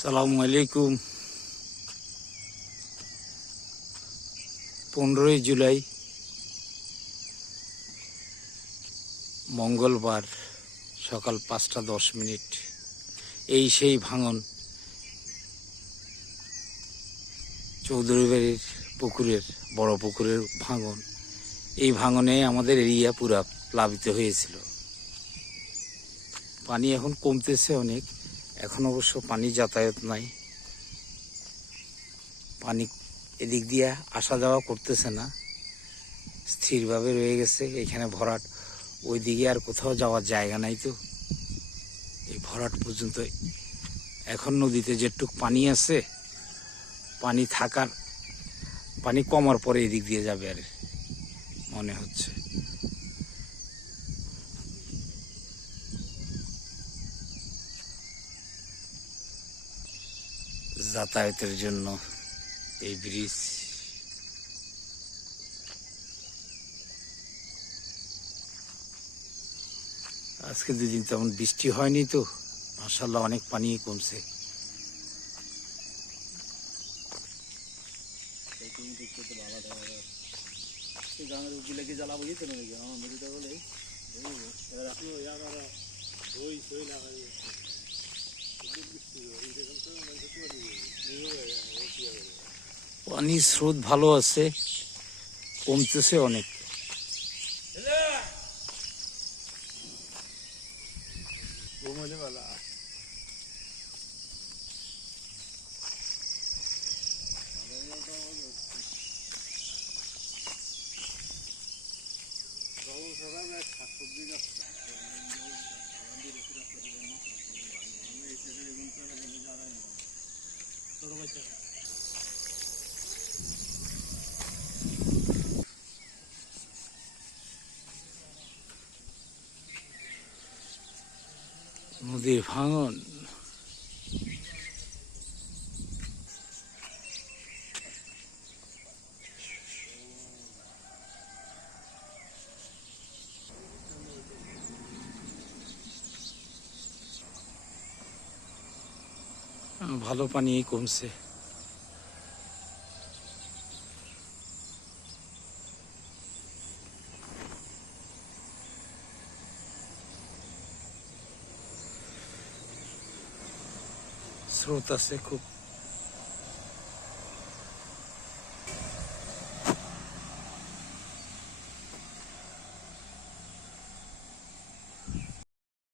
সালামু আলাইকুম। 15ই জুলাই মঙ্গলবার সকাল 5টা 10 মিনিট। এই সেই ভাঙন, চৌধুরী বাড়ির পুকুরের, বড় পুকুরের ভাঙন। এই ভাঙনে আমাদের এরিয়া পুরা প্লাবিত হয়েছিল। পানি এখন কমতেছে অনেক, এখন অবশ্য পানি যাতায়াত নাই, পানি এদিক দিয়ে আসা যাওয়া করতেছে না, স্থিরভাবে রয়ে গেছে এখানে ভরাট। ওইদিকে আর কোথাও যাওয়ার জায়গা নাই, তো এই ভরাট পর্যন্ত। এখন নদীতে যেটুক পানি আছে, পানি কমার পরে এদিক দিয়ে যাবে আর মনে হচ্ছে। যাতায়াতের জন্য এই ব্রিজ। আজকে দুদিন তেমন বৃষ্টি হয়নি, তো মাশাআল্লাহ অনেক পানি কমছে। পানির স্রোত ভালো আছে, কমতেছে অনেক। নদীর ভাঙন, ভালো পানি কমছে। স্রোত আছে খুব।